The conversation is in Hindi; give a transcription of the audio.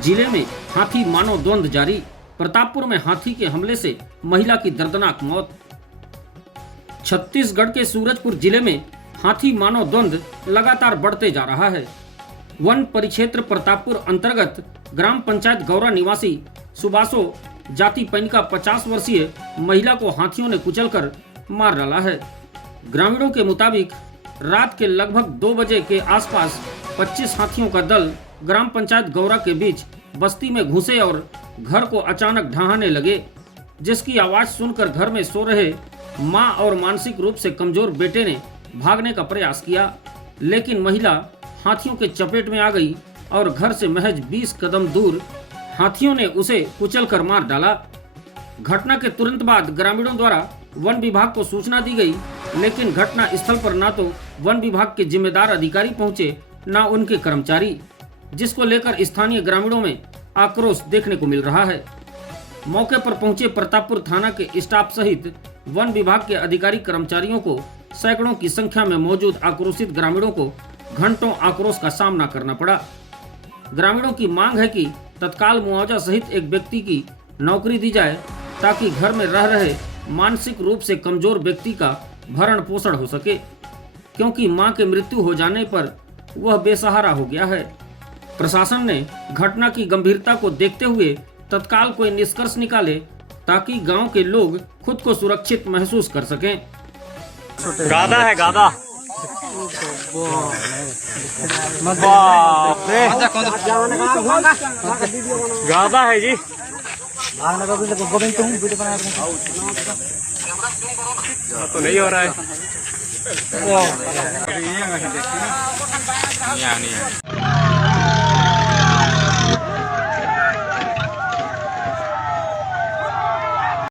जिले में हाथी मानव द्वंद जारी। प्रतापपुर में हाथी के हमले से महिला की दर्दनाक मौत। छत्तीसगढ़ के सूरजपुर जिले में हाथी मानव द्वंद लगातार बढ़ते जा रहा है। वन परिक्षेत्र प्रतापपुर अंतर्गत ग्राम पंचायत गौरा निवासी सुबासो जाति पैन का 50 वर्षीय महिला को हाथियों ने कुचलकर मार डाला है। ग्रामीणों के मुताबिक रात के लगभग 2 बजे के आसपास 25 हाथियों का दल ग्राम पंचायत गौरा के बीच बस्ती में घुसे और घर को अचानक ढहाने लगे, जिसकी आवाज सुनकर घर में सो रहे मां और मानसिक रूप से कमजोर बेटे ने भागने का प्रयास किया, लेकिन महिला हाथियों के चपेट में आ गई और घर से महज 20 कदम दूर हाथियों ने उसे कुचलकर मार डाला। घटना के तुरंत बाद ग्रामीणों द्वारा वन विभाग को सूचना दी गई, लेकिन घटना स्थल पर न तो वन विभाग के जिम्मेदार अधिकारी पहुंचे न उनके कर्मचारी, जिसको लेकर स्थानीय ग्रामीणों में आक्रोश देखने को मिल रहा है। मौके पर पहुंचे प्रतापपुर थाना के स्टाफ सहित वन विभाग के अधिकारी कर्मचारियों को सैकड़ों की संख्या में मौजूद आक्रोशित ग्रामीणों को घंटों आक्रोश का सामना करना पड़ा। ग्रामीणों की मांग है कि तत्काल मुआवजा सहित एक व्यक्ति की नौकरी दी जाए, ताकि घर में रह रहे मानसिक रूप से कमजोर व्यक्ति का भरण पोषण हो सके, क्योंकि मां के मृत्यु हो जाने पर वह बेसहारा हो गया है। प्रशासन ने घटना की गंभीरता को देखते हुए तत्काल कोई निष्कर्ष निकाले, ताकि गांव के लोग खुद को सुरक्षित महसूस कर सकें। गादा है गादा। बाप रे, गादा है जी। तो नहीं हो रहा है।